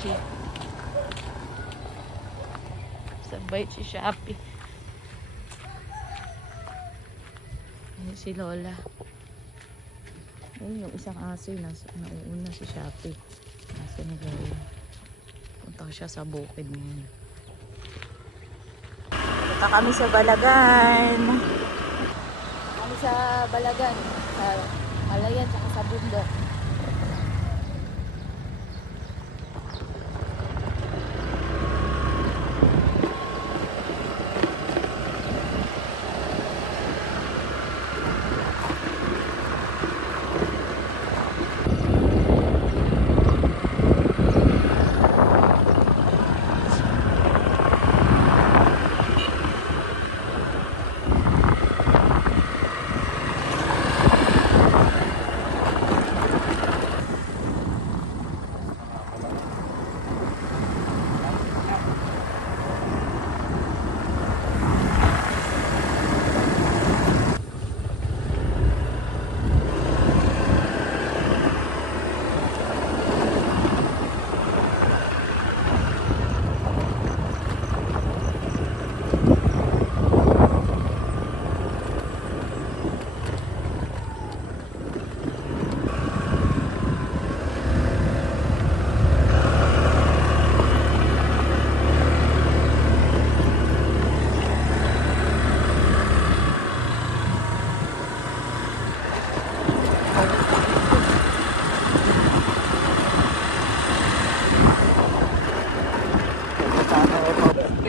Beshi. Sabay si Shopee. Ayan si Lola. Ayun yung isang aso yung nauuna si Shopee. Aso ni Lola. Punta ko siya sa bukid ngayon. Punta kami sa Balagan. Kami sa Balagan. Sa Malayan tsaka sa bundok.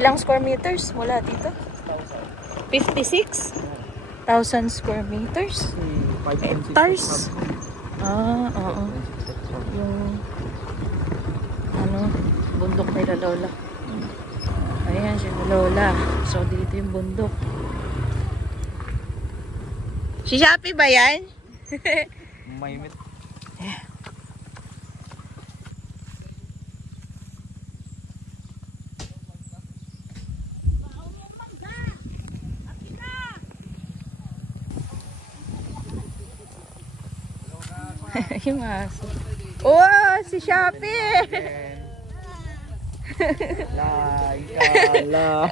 Ilang square meters mula dito? 56,000 square meters? Hectares? Oo. Yung ano, bundok nila Lola. Ayan siya Lola. So dito yung bundok. Si Shopee ba yan? Maimit. Yung aso. Oh, si Shopee! Ala. Ala.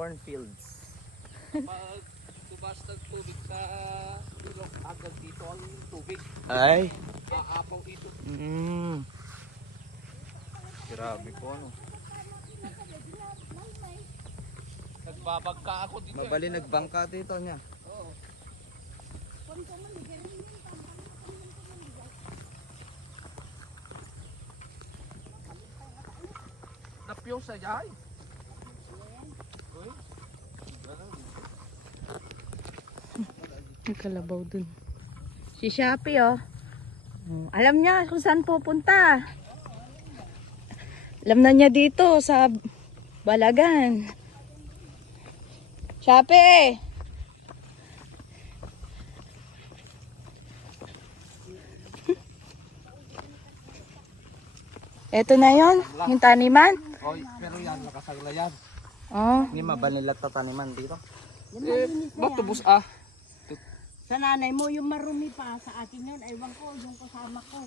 Cornfields. Pag tubas ng tubig sa ilog, agad dito ang tubig. Ay. Aapaw ito. Grabe ko ano. Nagbabagka ako dito. Mabali nagbangka dito niya. Oo. Napyo sa jay. May kalabaw dun. Si Shopee oh. Alam niya kung saan pupunta. Alam na niya dito sa Balagan. Shopee! Ito na yon, yung taniman. Oy, pero yan, nakasagla yan. Oh. Hindi mabali nila tataniman dito. Ba't tubos ah? Sa nanay mo, yung marumi pa sa akin yun. Ewan ko, yung kasama ko.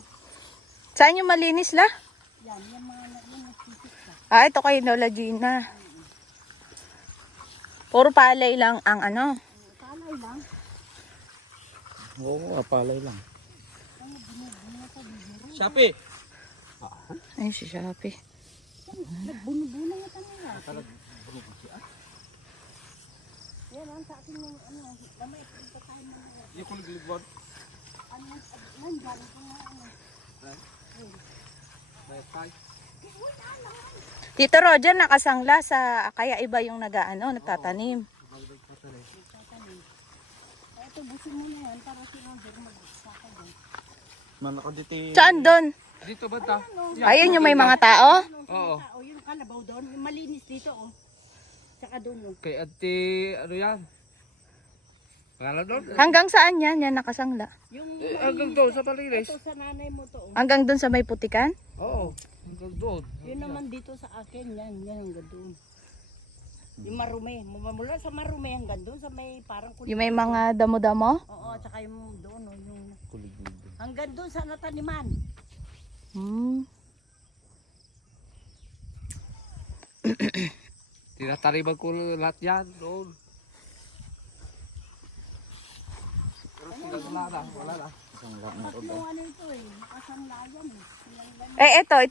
Saan yung malinis la? Yan, yung mga yung nasisik ka. Ah, ito kay Lola Gina. Puro palay lang ang ano. Kalay lang. Oo, apalay lang. Shopee! Ay, si Shopee. Nagbuno-buno nga tanong. Yan ang sa akin yung ano, lamay, ito tayo mo. Yung kuliglibon. Nandyan ko nga ano. Bayat tayo. Tito Roger nakasangla sa kaya iba yung nagtatanim. Ito, busin mo na yan para sinunod mag-saka dyan. Manakaditi. Saan doon? Dito ba ta? Ayun yung may mga tao? Oo. Yung kalabaw doon, yung malinis dito, oh. Tsaka doon, oh. Kay ate, ano yan? Pangalan doon? Hanggang saan yan? Yan nakasangla. Yung Hanggang doon sa palinis. ito sa nanay mo to, oh. Hanggang doon sa may putikan? Oo. Hanggang doon. Yun naman dito sa akin, yan hanggang doon. Yung marumi, mula sa marumi hanggang doon sa may parang kulig. Yung may mga damo-damo? Oo, tsaka yung doon, oh, yung Kulig-kulig. hanggang doon sa nataniman. Hmm. Tinatariman ko lahat yan doon. Pero sila wala na, wala na. Isang lahat ng Tatlong rodo. ano ito eh, nakasanglayan eh.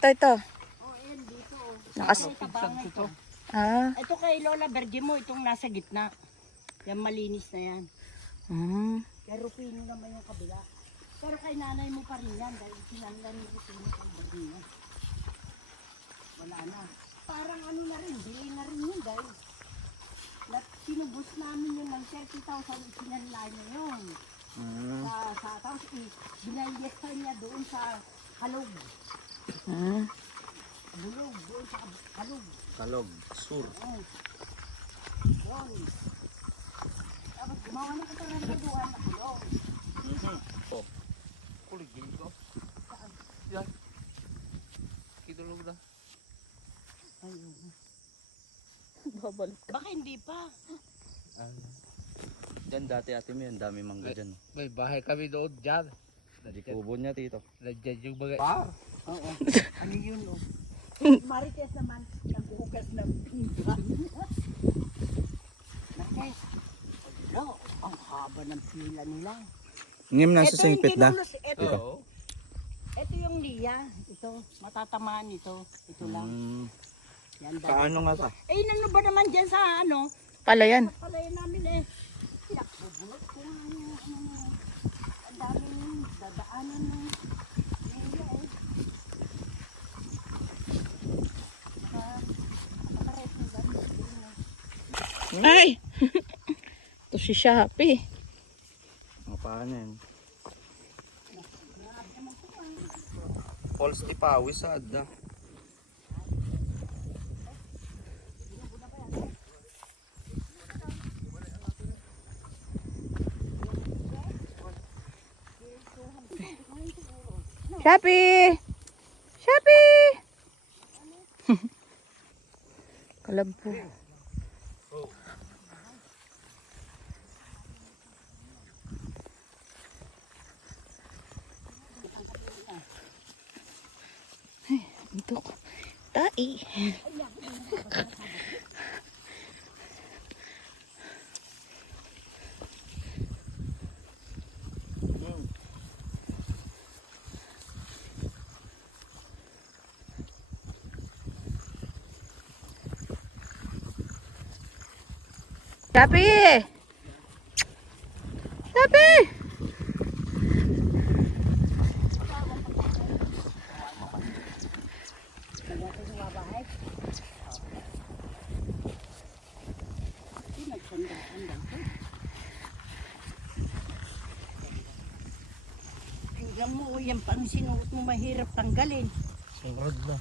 Ito. Oh, ayan dito, oh. Nakas- May tabangan Ito. Ah. Ito kay Lola Virgin mo, itong nasa gitna. Yan malinis na yan. Hmm. Kay Rufino naman yung kabila. Pero kay nanay mo pa rin yan dahil sinanglan ni Rufino kay Virgin. Wala na. Parang ano na rin, bili na rin yun dahil sinubos namin yun ng 30,000 sinanlan niya yun. Tapos binalyas pa niya doon sa Halog. Hmm. Bulog, doon sa Halog. Kalog. Sur. Doon. Tapos gumawa na ka parang gaduhan na Halog. Kulig dito. Yan. Kitulog na. Baka hindi pa. Diyan dati ate mo yan. Dami mangga dyan. May bahay kami doon dyan. Kubo niya tito. Nandiyan yung mga... Ah! Oo. Ano yun, oh. Marites naman, naghuhugas ng pinggan. Marites, no, ang haba ng pila nila. Ngim nasa Ito yung singpit na. kinulos, Oo. ito yung liya. Ito, matatamaan ito. Ito lang. Yan dahil. Paano nga ta? Eh, ano ba naman dyan sa ano? Palayan. Palayan namin eh. Pinakbubulot ko nga yung ano. Ang daming dadaanan ng liya eh. Nakapares ng gamit. Ay! Ito si Shopee. Paano yan? Falls ti pawis ada. Shopee! Shopee! Kalabo. Ay, antok. Tai. Shopee! Shopee! Tingnan mo, yan pang sinuot mo mahirap tanggalin. Sunod na.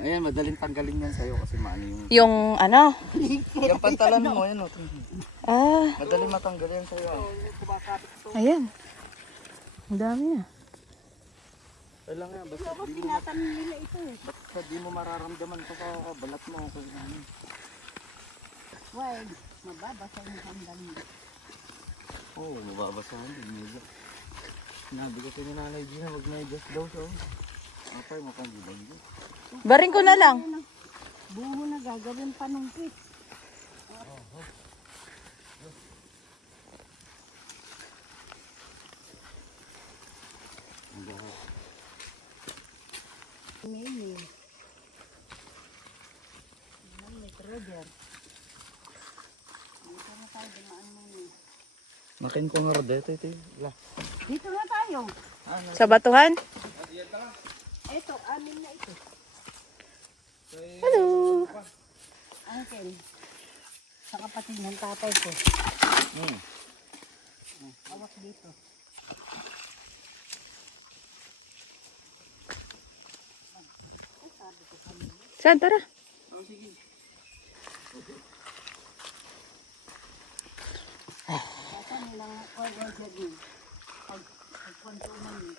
Ayan, madaling tanggalin yan sa'yo kasi maano yung... Yung ano? Yung pantalan mo, yan o. Ah, Madaling matanggal yan sa'yo. ayan. Ang dami na. Kailangan yan, basta Pero tinatanim nila ito eh. basta di mo mararamdaman to sa balat mo. Kung ano. Why? Mababasa yung hanggang mo. Oo, mababasahan din. Medyo. Sinabi ko ni Nanay Gina, mag-medyas daw siya. Apay, makangibang yun. Baring ko na lang. Bungo na gagawin panungkit. Ngayon eh. Yan, may treasure. Dito na tayo, dumaan muna. Nakin ko nga dito ito. La. Dito na tayo. Sa batuhan? Ito, amin na ito. Hello. Uncle. Sa kapatid ng tatay ko. Hawak dito. Saan? Tara. Kaya nilang order dyan. Pagkwantuman yun.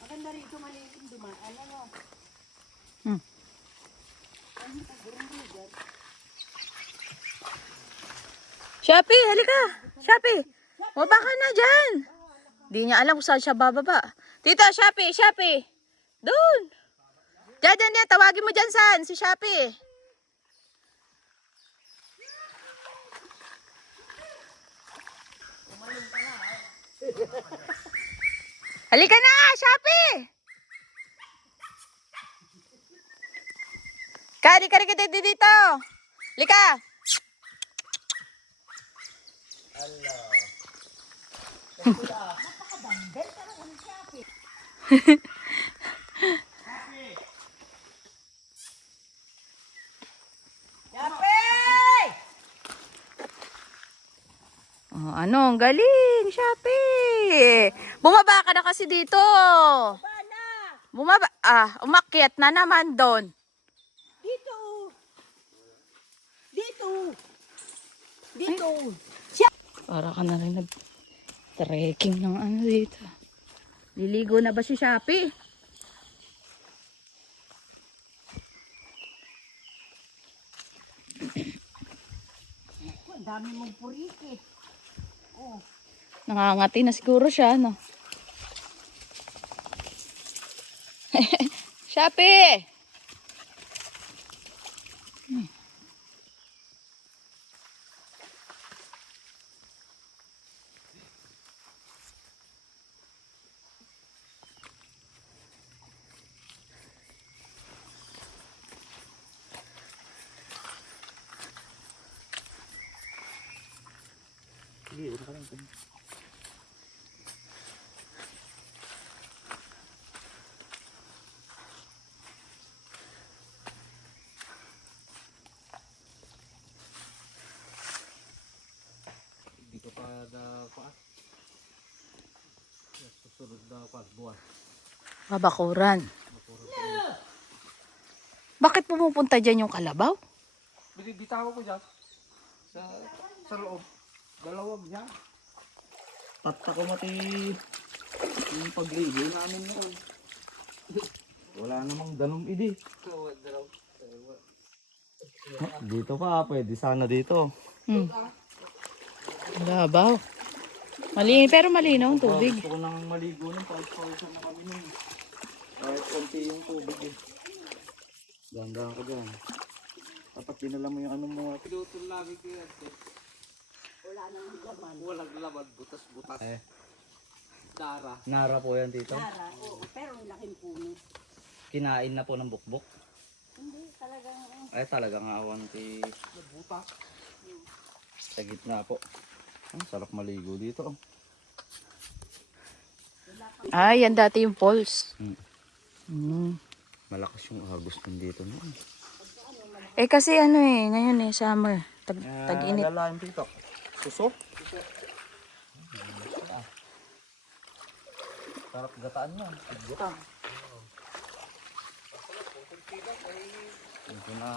Maganda rito malilim dumaan. Ano? Ano pa gurong-gurong? Shopee, halika. Shopee. Baba ka na dyan. Di niya alam kung saan siya bababa. Tita, Shopee, Shopee. Doon. Diyan. Tawagin mo dyan saan, si Shopee. Halika na, Shopee. Halika dito. Halika. Oh, ano, ang galing, Shopee. Bumaba ka na kasi dito. Bumaba. Umakyat na naman doon. Dito. Dito. Dito. Para ka na rin nag-trekking ng ano dito. Liligo na ba si Shopee? Ang dami mong puriki. Oh. Nangangati na siguro siya, no? Shopee! Sige, una ka lang. Dito pa na paas. Susunod na paas buwan. Babakuran. Bakit pumupunta dyan yung kalabaw? Bitaw ko dyan. Sa loob. Dalawag niya. Tatta ko mati yung pagligo namin noon. Wala namang dalong idi. Dito ka, pwede sana dito. Kalabaw. Pero malinaw ang tubig. Gusto ko nang maligo ng pagpawisan na kami nun. Kahit konti yung tubig eh. Ganda ka dyan. Dapat dinala mo yung ano mo. Pinutol lagi ko yan. Wala nang laman. Walang laman. Butas-butas. Dara. Nara po yan dito. Tara, oo. Pero ang laking puno. Kinain na po ng bukbok. Hindi, talagang Ay talagang awan ti Butas. sa gitna po. Ang sarap maligo dito. Ay, yan dati yung falls. Malakas yung agos nandito no. Kasi ngayon summer. Tag-init. Lalalim dito. Suso. Sarap gataan mo. Gata. Ito na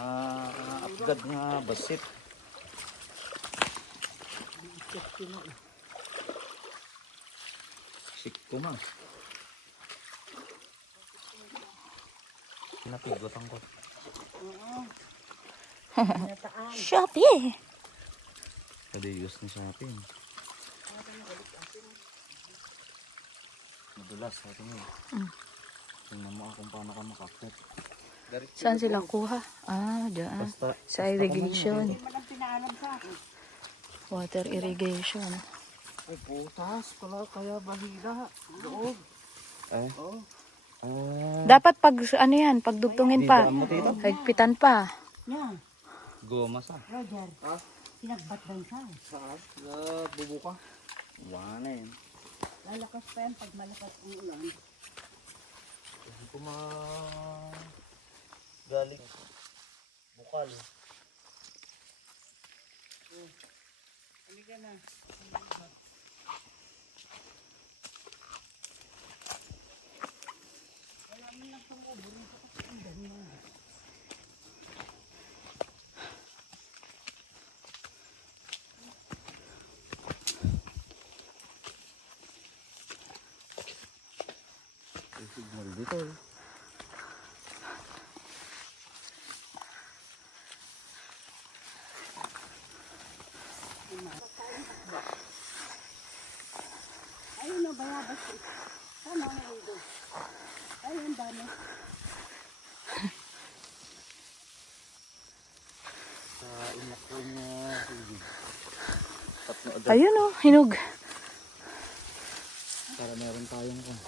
upgrade nga basit. Sik ko man. Napigotan ko. nataan. Shopee! Kadigos ni Shopee. Madulas sa atin yun. Tingnan mo kung paano ka makakit. Saan sila kuha? Diyan. Basta, Sa irrigation. Hindi man ang pinaalam sa akin. Water irrigation. Ay, butas pala. Kaya bahila. Loob. eh, Oh. Dapat pag ano yan, pagdugtungin pa. Didaan mo, tito? Higpitan pa. Yan, Goma sa. Roger. Ha? Sinagbat lang siya. Saan? Sa bubuka? Wala na yun. Lalakas pa yan pag malakas ang ulan. Hindi ko galing. Bukal. Halika na. Wala mo lang pang uburin ko kasi ang dami na. May signal dito eh. Ayun na, bayabas. Tama na ito. Ayun, dami. Sa inak ko niya tubig. Tatlo agad. Ayun oh, hinog. Para meron tayong ito mo.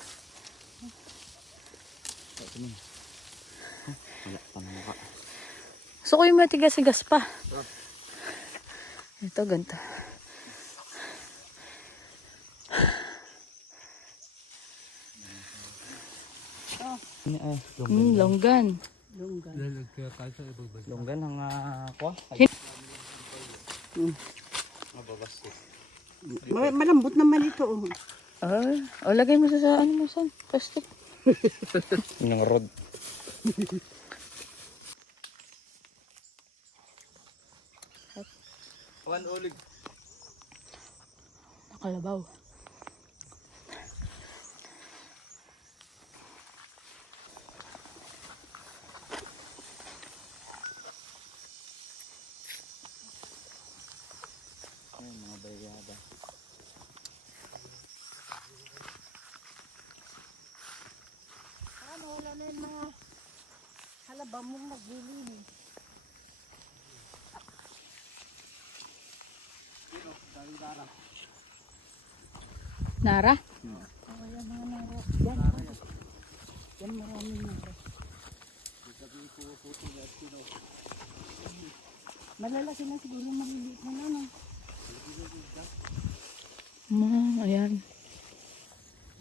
Iyak pa ng mukha. Gusto ko yung matigas-sigas pa. Ito, ganito. Longgan. Lunggan. Longgan ang kwa. Hmm. Mababas ko. Malambot naman ito. Oh. Lagay mo sa ano mo san? Plastic. Yung rod. Wan ulig. Nakalabaw. Ayun, mga bayada. Ano, wala na yung mga halaba mong naglilinis. Nara? Oh, yan mga naro. Yan, yan maraming naro. Malalaki na siguro, maliliit na ano. Ayan.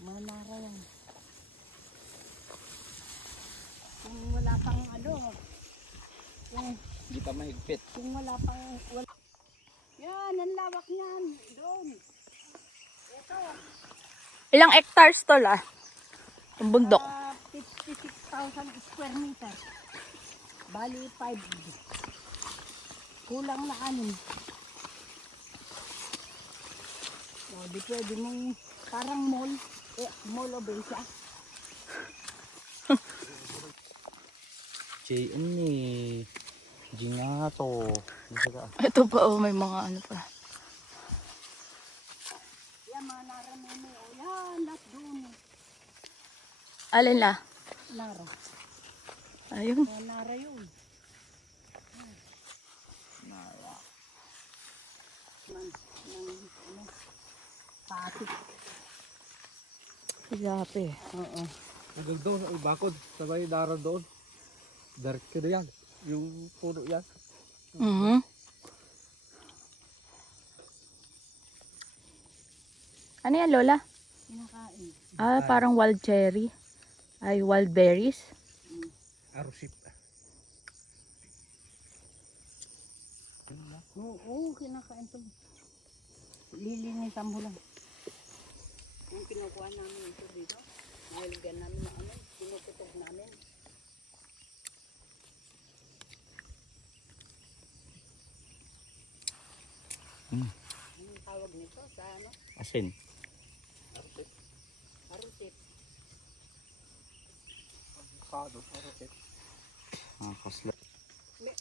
Mga nara yan. Kung wala pang ano, Hindi pa mahigpit. kung wala pang, yan, ang lawak niyan, doon. Ito, Ilang hectares to la? Yung bundok. 56,000 square meter. Bali 5. Kulang na 6. O, di pwede mong parang mall. Mall o siya. JN ni Ginato. Ito pa oh, may mga ano pa. Yan, mga narameme. O, yan, lahat doon. Alin la? Nara. Ayun. Mga nara yun. Nara. Ano, patik. Grabe. Oo. Hanggang doon, ay bakod. Sabay daran doon. Dark ka na yan. Yung puno yan. Mhm. Ano yan, Lola? Kinakain. Parang wild cherry. Ay, wild berries. Arusip. Oo, kinakain to. Lilinisan mo lang. Yung kinukuha namin ito dito, nahiligan namin ng ano, pinuputog namin. Anong tawag nito sa ano? Asin. Arusip. Kado, arusip. Kasla.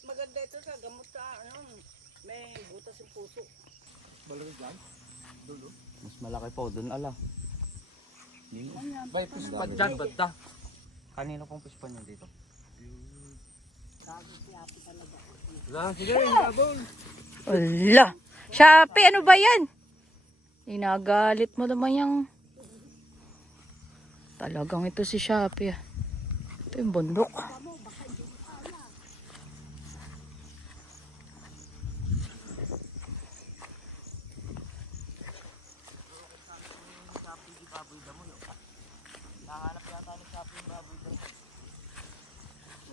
Maganda ito sa gamot sa ano, may butas yung puso. Balawin dyan. Dulo. Mas malaki po doon ala. Ayan, Bay, puspat dyan, banda. Kanino pong pispan niyo dito? bago si Apo talaga. Sige, habol. Wala. Shopee, ano ba yan? Inagalit mo naman yung... Talagang ito si Shopee. Ito yung bundok.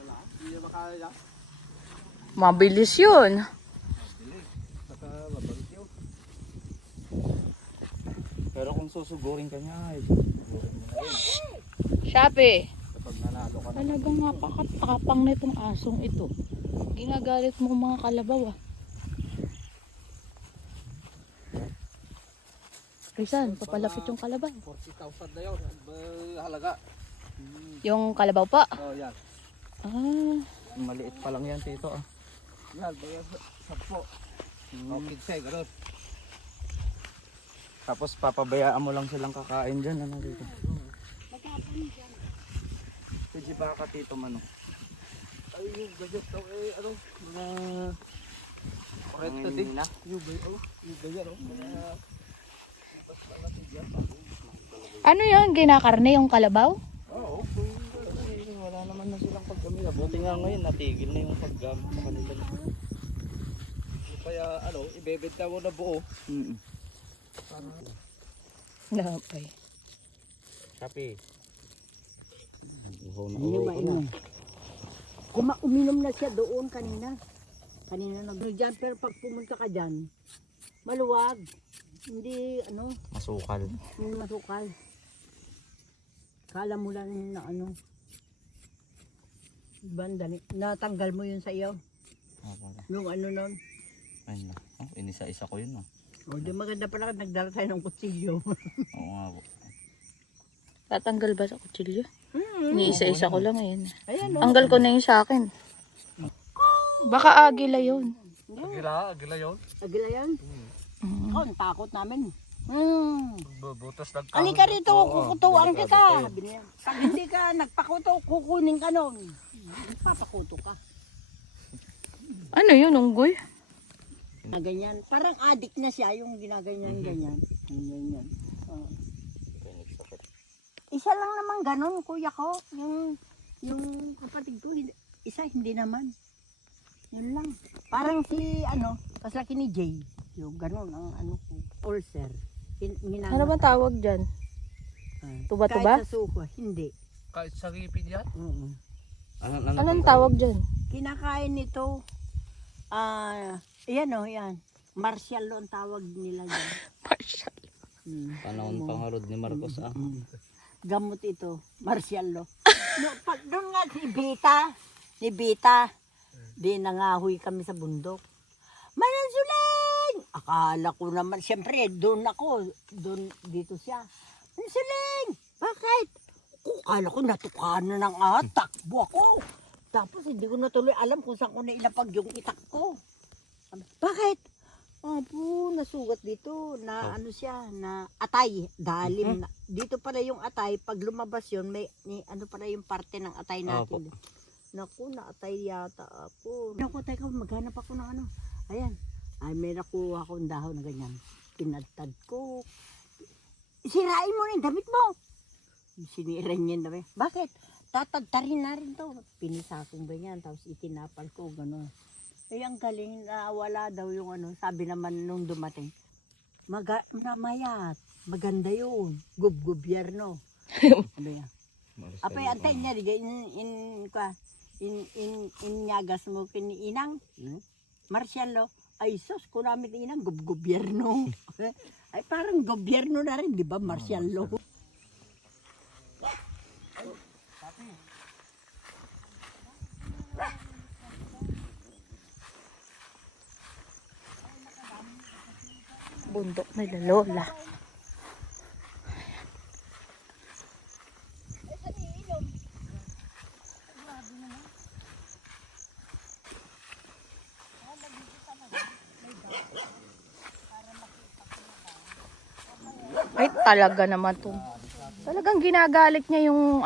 Wala. Hindi na makaya. Mabilis yun. Saka mabalik yun. Pero kung susugurin ka niya, ay susugurin mo na rin. Shopee. Kapag nanalo ka na. Talagang napakatapang nitong asong ito. Ginagalit mo mga kalabaw ah. Rizan, papalapit yung kalabaw. 40,000 na yun. Halaga. Yung kalabaw pa. Oh, yan. Ah, Maliit pa lang yan, tito. Ah. Yan, bayan sa 10. O, 15, gano'n. Tapos papabayaan mo lang silang kakain dyan. Ano dito? Pwede ba ka, tito, mano? Ay, yung gadget daw eh, ano, mga... Korrekta Mga din. hinihina? Yung ganyan, oh. Mga... ano yun? Ginakarne yung kalabaw? Oo. Wala naman na silang paggamit. Buti nga ngayon, natigil na yung paggamit sa kanila. Kaya, ano, ibebenta mo na buo. Napay. Shopee. Uhaw na Hindi uhaw ba ko na. Uminom na siya doon kanina. Kanina nag-dyan, pero pag pumunta ka dyan, maluwag. Hindi, Masukal. hindi masukal. Kala mo lang na bandali. Natanggal mo yun sa iyo. Yung nun. Ayun na. Oh, inisa-isa ko yun. Oh. O, di maganda pala nagdala tayo ng kutsilyo. Oo nga po. Tatanggal ba sa kutsilyo? Iniisa-isa ko lang yun. Ayan, Tanggal ko na yun sa akin. Baka agila yun. Agila yun. Agila yan. Oh, ang takot namin. Butas ng Halika rito, kukutuan kita. Sabi niya. Pag hindi ka nagpakuto, kukunin ka nun. Papakuto ka. Ano yun, unggoy? Na ganyan. Parang addict na siya yung ginaganyan-ganyan. Ganyan. Oh. Isa lang naman ganon, kuya ko. Yung kapatid ko, isa hindi naman. Yun lang. Parang si, kaslaki ni Jay. Yung ganon, ang ulcer. Ano ba tawag dyan? Tuba-tuba? Kahit sa suko, hindi. Kahit sa ngipin yan. Anong tawag dyan? Kinakain nito, yan yan. Martial law ang tawag nila dyan. Marshall. Panahon pangarod ni Marcos ah. Gamot ito, martial law. Doon nga ni Bita, di nangahoy kami sa bundok. Manansuling! Akala ko naman, siyempre, doon dito siya. Manansuling! Bakit? Akala ko natukano ng takbo ako. Tapos hindi ko natuloy alam kung saan ko nailapag yung itak ko. Bakit? Apo, nasugat dito na siya, na atay, dalim. Dito pala yung atay, pag lumabas yun, may pala yung parte ng atay natin. Naku, naatay yata ako. Naku, teka, maghanap ako ng Ayan, may nakuha akong dahon na ganyan. Pinadtad ko. Sirain mo na yung damit mo. Sinira niya yung damit. Bakit? Tatagtarin na rin to. Pinisa kong ganyan, tapos itinapal ko, gano'n. Eh, ang galing na wala daw yung sabi naman nung dumating. Namayat, maganda yun. Gobyerno. Sabi niya. Apay, antay niya, inyagas mo kiniinang. Martial law. Ay, sus, kung namin inang, gobyerno. Ay, parang gobyerno na rin, di ba? Martial law. Bundok nila Lola. Ay, talaga naman to. Talagang ginagalit niya yung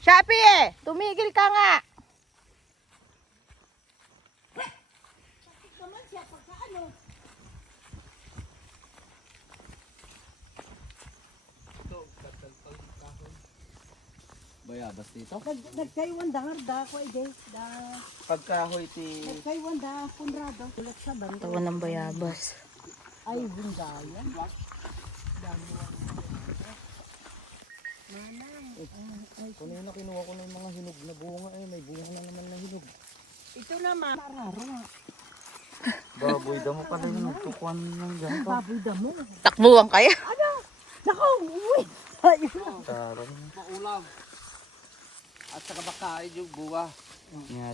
Shopee, tumigil ka nga. bayabas dito. Nagkaywan da nga ko ide. Da Pagkahoy ti... nagkaywan da punrado. Kulat sa bando. Tawan ng bayabas. Ay, bundayan. Kanina kinuha ko na yung mga hinog na bunga eh. May bunga na naman na hinog. Ito naman. Mararo nga. Baboy damo pala yung nagtukuan ng ganito. Baboy damo. Takbuhan kaya. Nako, uwi. Ayun. Tarang. Maulam. At saka makain yung buwa.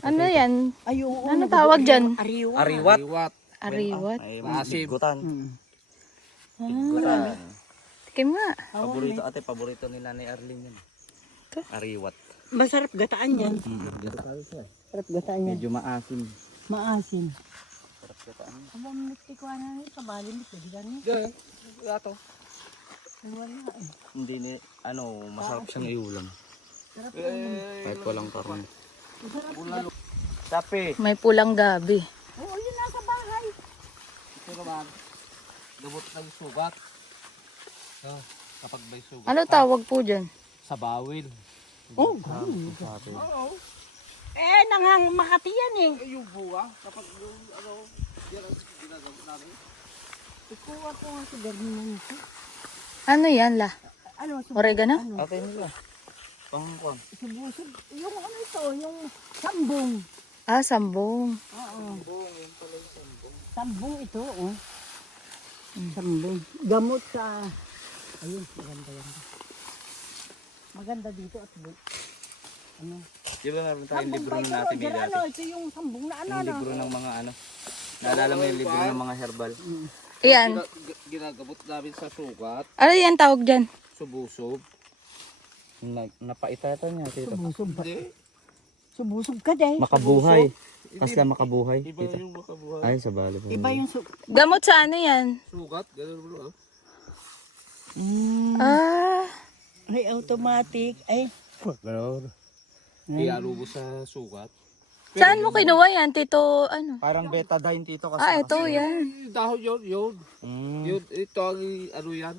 Ano yan? Ay, oo. Ano tawag dyan? Ariwa. Ariwat. Iwat. Ariwat. Ay, Maasim. gutan. Ah, Gutan. tikim nga. Paborito ate, paborito ni Nanay Arlene yan. Ito? Ariwat. Masarap gataan yan. Sarap gataan yan. Medyo maasim. Maasim. Sarap gataan. Aba, minute ko na rin. Kabalin ito. Di gani. Yan. Yato. Wala eh. Hindi ni, masarap siyang iulam. Sarap Kahit walang karne. Masarap. Tapi. May pulang gabi. Oo, yun nasa bahay. Ito naman. Gamot na yung sugat. Kapag may sugat. Ano tawag po dyan? Sa bawil. Oh, gani. Oo. Eh, nangang Makati yan eh. Eh, yung buwa. Kapag yung yan ang ginagawa namin. Ikuha ko nga si Bernie nito. Ano yan la? Ano? Oregano? Ano? Ate nila. Pangkuan. Subusog. Yung ano ito, yung sambong. Ah, sambong. Oo. Sambong ito, oh. Sambong. Gamot sa... Ayun, maganda yan. Maganda dito at ano. Di ba meron tayong Sambong libro ba na ito, natin Roger? dati? Ano, ito yung sambong na ano, Yung ano. libro ng mga Naalala mo yung libro ng mga herbal? Ayan. Ginagamot namin sa sugat. Ano yan tawag dyan? Subusog. Napaitatan niya dito. Subusog ba? Hindi. Subusog ka din. Makabuhay. Kasla makabuhay. Iba Dito. yung makabuhay. Ay, sa balo. Iba yung Gamot sa ano yan? Sugat. Ganun mo. Ah, Ay, automatic. Ay. Ganun. Ialo mo sa sugat. saan mo kinuha yan, Tito? Ano? Parang betadine dito kasi. Ah, ito yan. Yung dahon yun. Mm. Yun, ito ang ano yan.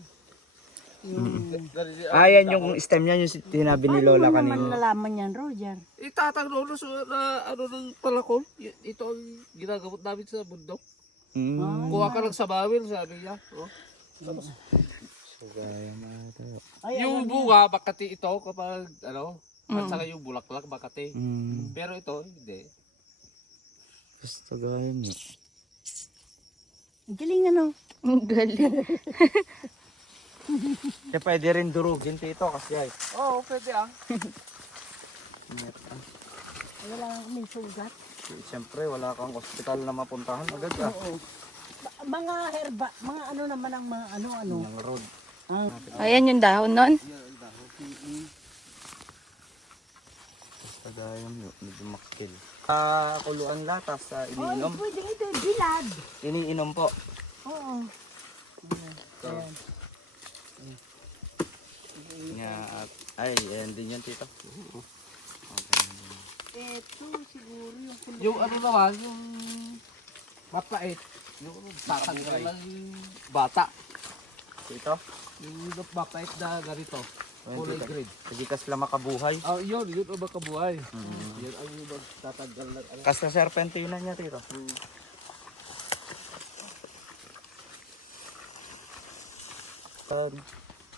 Yan yung stem niya, yung sinabi ni Lola Paano mo naman kanina. nalaman yan, Roger? Itatanglo na ano ng palakol. Ito ang ginagamot namin sa bundok. Mm. Kuha ka lang sa bawil, sabi niya. Oh. Ay, Yung bunga, Makati ito kapag ano, at saka yung bulaklak, Makati. Mm. Pero ito, hindi. Gusto gaya mo. ang galing ano. Ang galing. Kaya pwede rin durugin dito kasi ay. Oo, pwede ah. Wala kang may sugat. Siyempre, wala kang ospital na mapuntahan agad ah. Oo. Mga herba, mga ano naman ang mga ano-ano. Ng road. Ah, Ayan yung dahon nun. Gusto gaya mo, medyo makil. Kuluan latas sa oh, iniinom. pwede ito, bilad. Iniinom po. Oo. Ayan. Ay, ayan din yan tito. Ito siguro yung kulay. Yung ano naman, yung mapait. Yung tatanggal lang yung bata. Tito? Yung mapait na ganito. Kulay green. Hindi kas lang makabuhay. Yun ang makabuhay. Yun ang tatanggal lang. Ano. Kas na serpente yun na niya tito.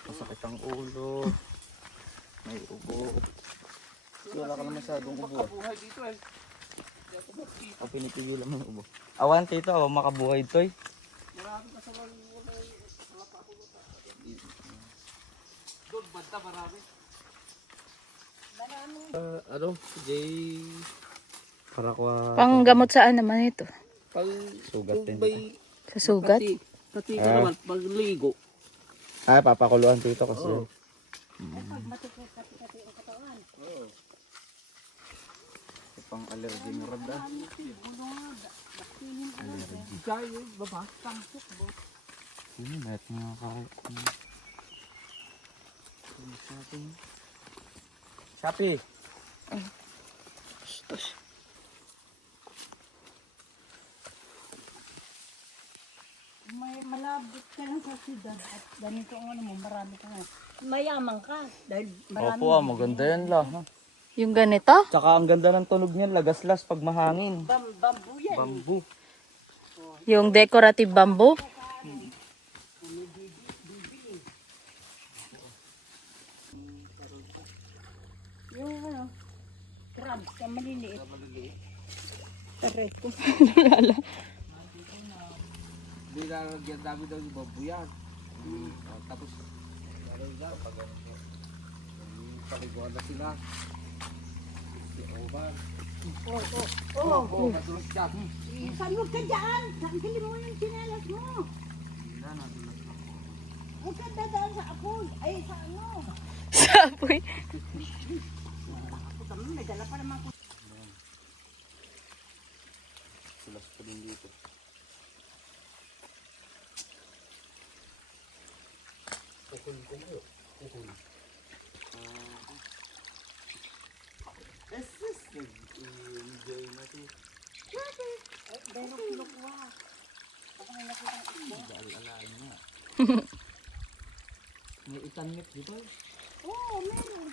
Masakit ang ulo. May ubo. Wala ka na masyadong ubo. Makabuhay dito eh. O pinipigilan mo yung ubo. Awan tito, makabuhay to eh. Marami ka sa mga doon, banda marami. Ano, Jay, Para kwa... Panggamot saan naman ito? pag Sugat kung din. may Sa sugat? kati ka naman, pag ligo. Ay, papakuluan tito kasi. Oo. Pag matikati-kati ang katawan. Pang allergy mo rin ah. Kaya yun, baba. Yun, kahit mga Shopee. May malapit. aabot ka lang sa siyudad at ganito ang ano mo, marami ka nga. Mayaman ka dahil marami. Opo, maganda yan lah. Ha? Yung ganito? Tsaka ang ganda ng tunog niyan, lagaslas pag mahangin. Bambu yan. Bamboo. Yung decorative bamboo? Yung ano, crabs na maliliit. Taray ko. Hindi lalagyan dami daw yung bambu yan. Tapos, lalagyan dyan, pag ano po. Paliguan na sila. Si Oban. Oo, nadulas dyan. Saan ka dyan? Tanggalin mo yung sinelas mo. Huwag ka dadaan sa apoy. Ay, sa ano? Sapoy. Puta mo, may dala pa naman ko. Sulas pa din dito. Enjoy natin. Pero kilokwa. Alain niya. May itanmit dito. Oo, meron.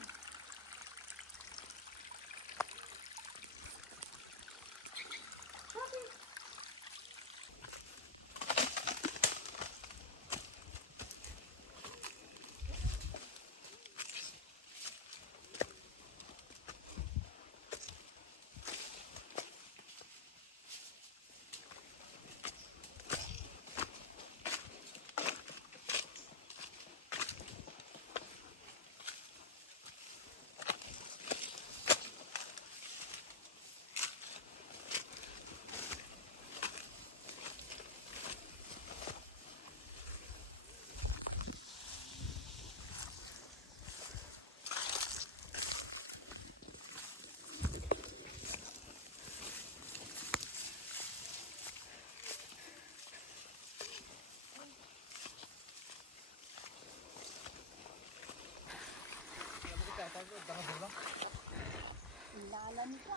Lalan ka.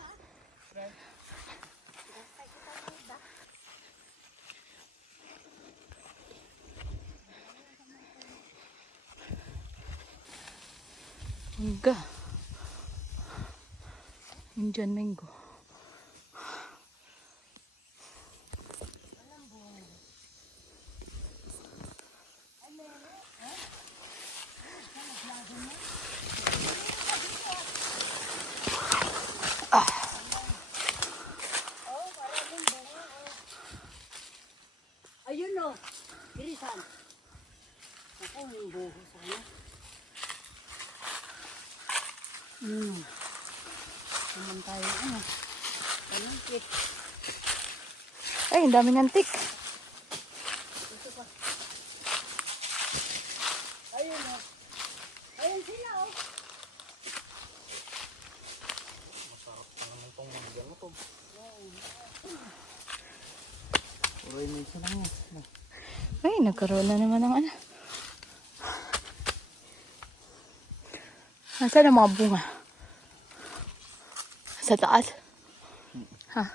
Hangga. Indian mango. Ayun o. Irisan. Ako, yung buho sana. Naman tayo, ano. Panungkit. Ay, ang daming antik. Ayun o. Ayun sila o. Uray na isa lang yan. Ay, nagkaroon na naman ng ano. Nasaan ang mga bunga? Sa taas? Ha?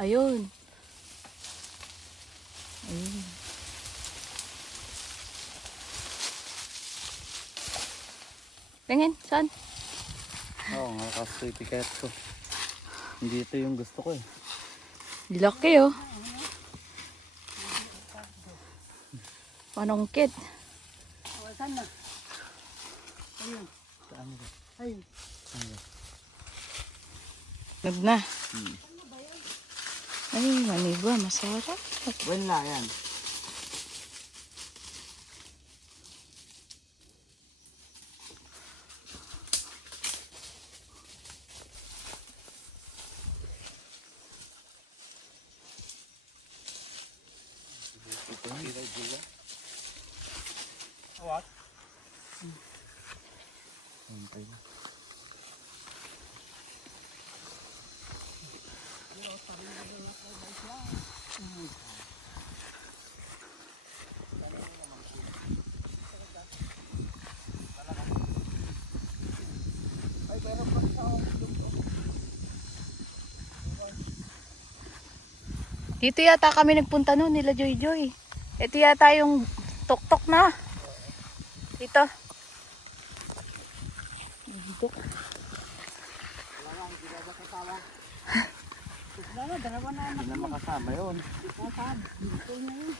Ayun. Ayun. Tingin, saan? Oo nga, kasi tiket ko. Hindi ito yung gusto ko eh. Laki oh. Panungkit. O, saan na? Ayun. Saan ba? Ayun. Nag na. Ay, maniba, masarap. Wala yan. What? Hintay na. Dito yata kami nagpunta noon nila Joy Joy. Ito yata yung tuktok na. Dito. Dito. Dalawa na anak Hindi na makasama yun. dito na yun.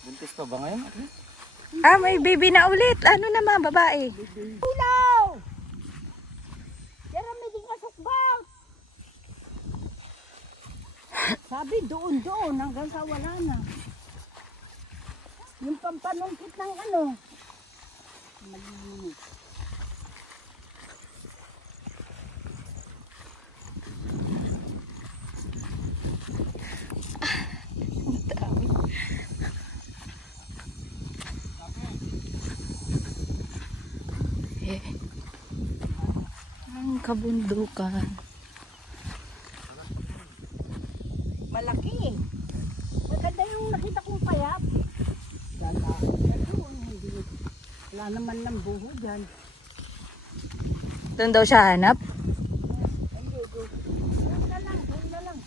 Buntis pa ba ngayon? Ah, may baby na ulit. Ano naman, babae? Ilaw! Yan ang may kasukbang! Sabi doon hanggang sa wala na. Yung pampanungkit ng ano. Malinis. Eh. Ang kabundukan. Malaki. Maganda yung nakita kong payap. Wala naman ng buho dyan. Doon daw siya hanap. Doon na lang, doon na lang.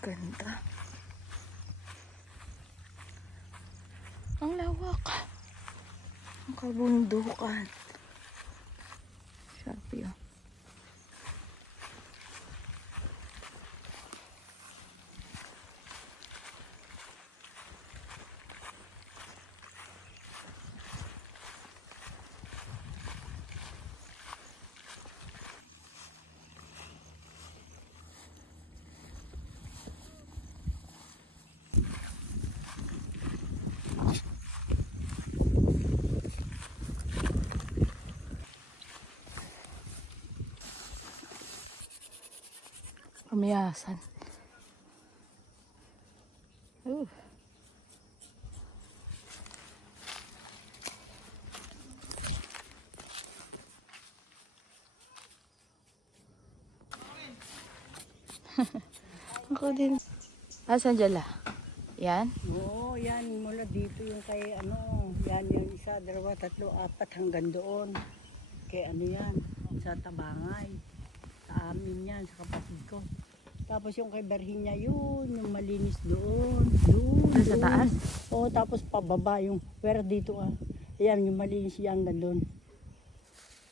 Ganda. Ang lawak. Ang kabundukan. Sabi oh. Pamiyasan. Ako din. Asan dyan la? Yan? Oo, yan. Mula dito yung kay ano. Yan yung isa, dalawa, tatlo, apat hanggang doon. Kay ano yan. Sa Tabangay. Sa amin yan, sa kapatid ko. Tapos yung kay Berhinya yun, yung malinis doon. Doon. Sa taas? Oo, tapos pababa yung, pero dito ah. Ayan, yung malinis yan hanggang doon.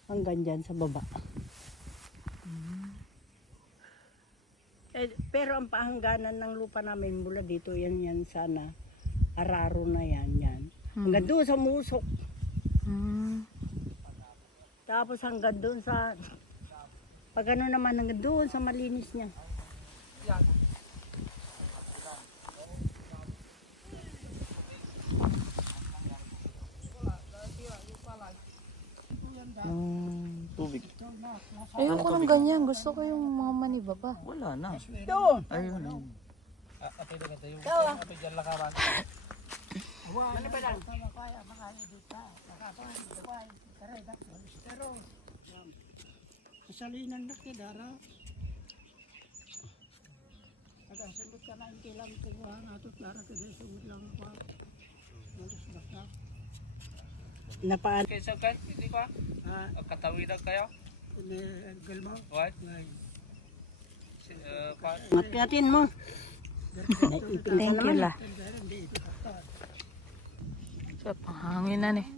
Hanggang dyan sa baba. Pero ang pahangganan ng lupa namin mula dito, yan sana. Araro na yan. Hanggang doon sa Musok. Tapos hanggang doon sa, pag ano naman, hanggang doon sa malinis niya. Tubig. Ayoko ng ganyan. Gusto ko yung mga manibaba. Wala na. Doon! Ayun na. Ano ba lang? Kasalinan na kidara. Nagkasagot ka na yung kilang kuha nga ito. Klara ka din, sumit lang ako. Malas baka. Napaan? Kaysa kan, hindi ba? Katawidan kayo? Galma? What? Matpiatin mo. Thank you la. Sa panghanginan eh.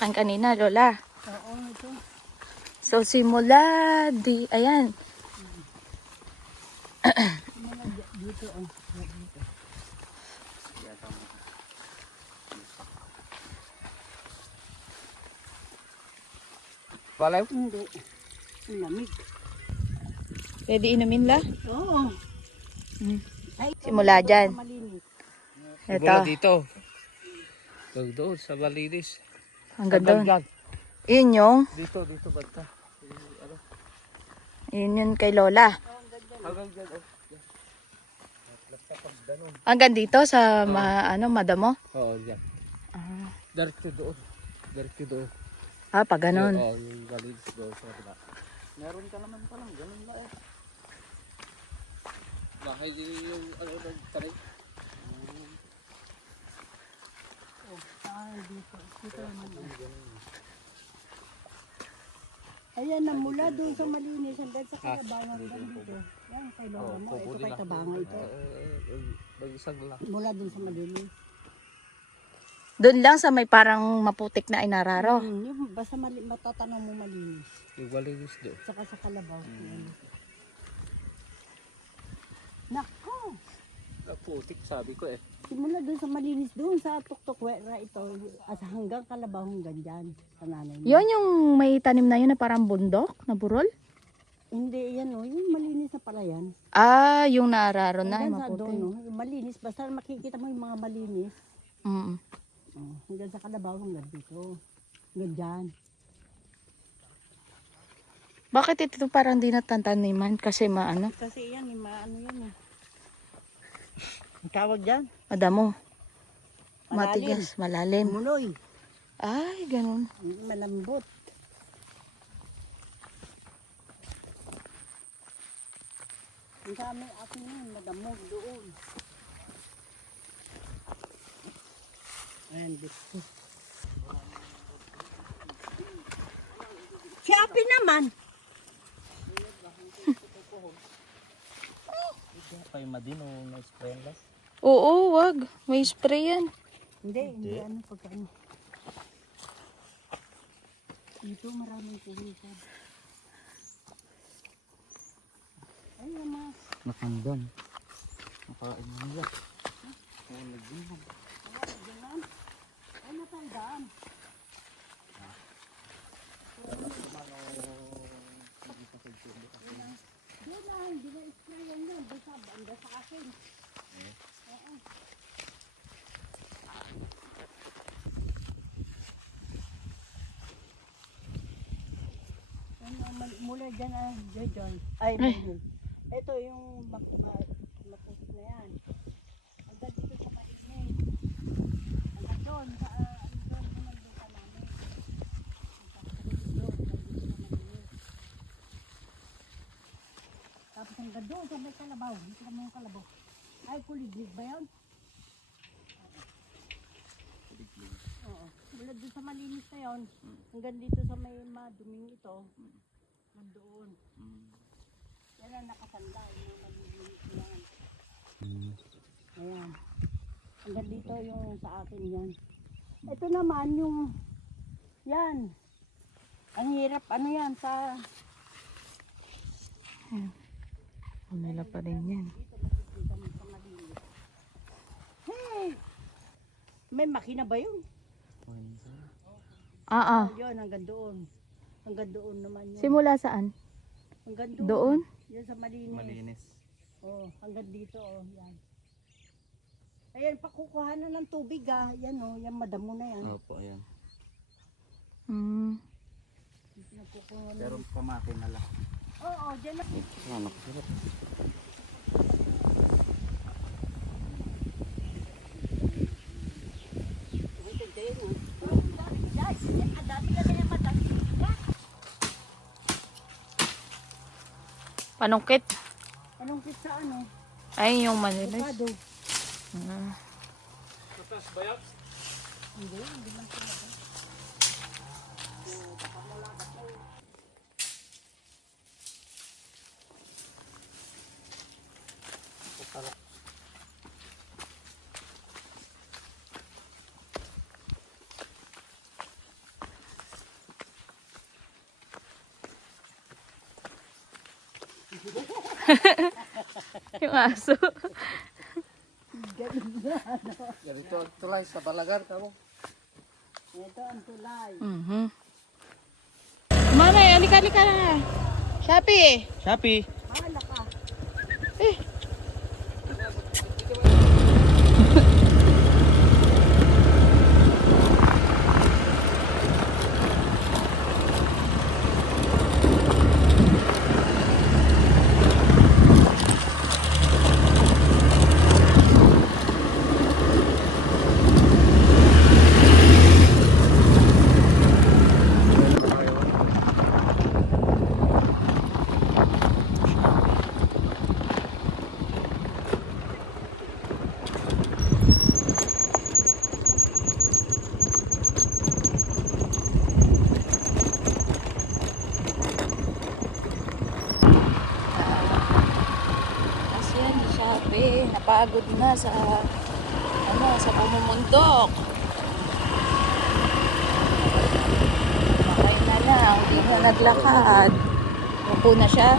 akin kanina, Lola. Oo, ito. So, simula ayan. Mga dito, oh. Dito. Palay? Hindi. Ang lamig. Pwede inumin la? Oo. Ay, Simula dyan. malinis. Mula Ito. dito. Doon sa Balinis. Hanggang doon. Dyan. Yun yung, Dito basta. yun yun kay Lola. Hanggang dyan. Oh. Hanggang dito sa madamo. Oo, dyan. Diretso doon. Diretso doon. Ah, pag ganon. Oo, yung Balinis doon sa kabila. Meron ka naman palang, ganun ba eh. Bahay yung nagtaray. Dito. Dito naman. Ayan na mula doon sa malinis hanggang sa Kalabangan hanggang dito. Yan kay Lola mo. Ito kay Tabanga ito. Mag-isang lang. Mula doon sa malinis. Doon lang sa may parang maputik na inararo. Yung basta matatanaw mo malinis. Yung Balinis doon. Saka sa Kalabaw. Nako! Putik sabi ko eh. Simula doon sa malinis doon sa Tuktukwera ito at hanggang Kalabaw hanggang dyan sa nanay mo. Yun yung may tanim na yun na parang bundok na burol? Hindi, yan o. Yung malinis na pala yan. Ah, yung naararo na, Hanggang sa doon, maputik. no? Yung malinis. Basta makikita mo yung mga malinis. Mm. Oh, hanggang sa Kalabaw hanggang dito. Hanggang dyan. Bakit ito parang di natantaniman? Kasi maano? Kasi yan, ano yan eh. Ang tawag dyan? Madamo. Malalim. Matigas, malalim. Munoy. Ay, ganun. Malambot. Ang dami akin yun, madamog doon. Ayan, dito. Si Api naman. Kay Madino, na-spray lang. Oo, wag. May spray yan. Hindi ano pagkaano. Dito maraming pulisan. Ay, ama. Nakandam. Nakain mo nila. Oo, nagdinam. Ganun. Ay, natandaan. Doon na, hindi na isprayan yun. Doon sa banda sa akin. Oo. Mula dyan Joy. Ay, Joy. Ito yung maputik na yan. Hanggang dito sa paligid. Hanggang doon sa doon naman doon sa namin. Doon, hanggang dito sa malinis. Tapos hanggang doon sa may Kalabaw. Dito naman yung Kalabaw. Ay, Kuliglig ba yun? Oo. Mula doon sa malinis na yun, hanggang dito sa may maduming ito, nandoon. Yan ang nakasanda, yung malinis na yan. Ayan. Hanggang dito yung sa akin yan. Ito naman yung, yan. Ang hirap, ano yan, sa... Nila pa rin yan. Dito makikita mo sa malinis. Hey! May makina ba yun? Ah, ah. Yun, hanggang doon. Hanggang doon naman yun. Simula saan? Hanggang doon. Doon? Yan sa malinis. Malinis. Oh, hanggang dito, oh, yan. Ayan, pakukuha na ng tubig, ah. Yan, oh, yan, madamo na yan. Opo, ayan. Hmm. Nagkukuha na. Pero pamakin na lang. Oo, dyan na. Nakasirap. Panungkit. Anong pizza, ano? Ay, yung manilis. Bukado. Ah. Hindi, hindi man talaga. Yung aso. Ganito ang tulay sa balagar kamo. Ito ang tulay. Manay, alika na. Shopee. Shopee. Hala ka. Eh. Kasi yan, Shopee. Napagod na sa sa pumumundok. Makay na lang, hindi na naglakad. Upo na siya.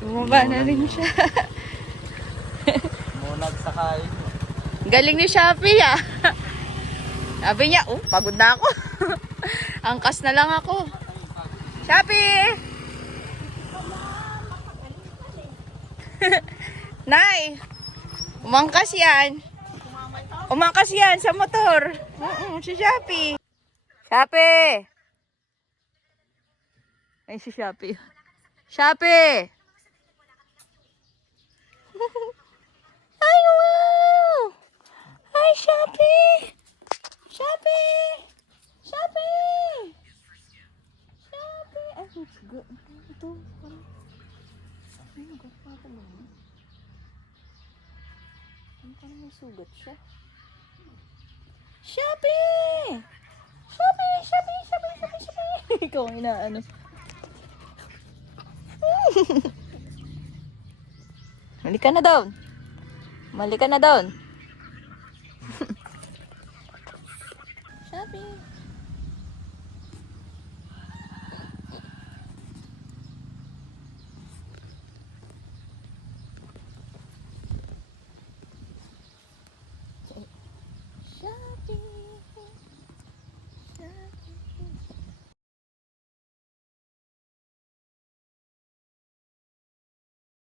Bumaba na rin siya. Munag sa kain. Galing ni Shopee ah. Sabi niya, pagod na ako. Angkas na lang ako. Shopee! Nay! Umangkas yan. Umangkas yan sa motor. Si Shopee. Shopee! Ay, si Shopee. Shopee! Ay, wow! Ay, Shopee! Shopee! Shopee! Shopee! Ay, it's good. Ito. Ay, nagapa ko ba? Ano pa naman sugat siya? Shopee! Shopee! Shopee! Shopee! Shopee! Shopee! Ikaw ang inaano. Halika na down. Halika na down.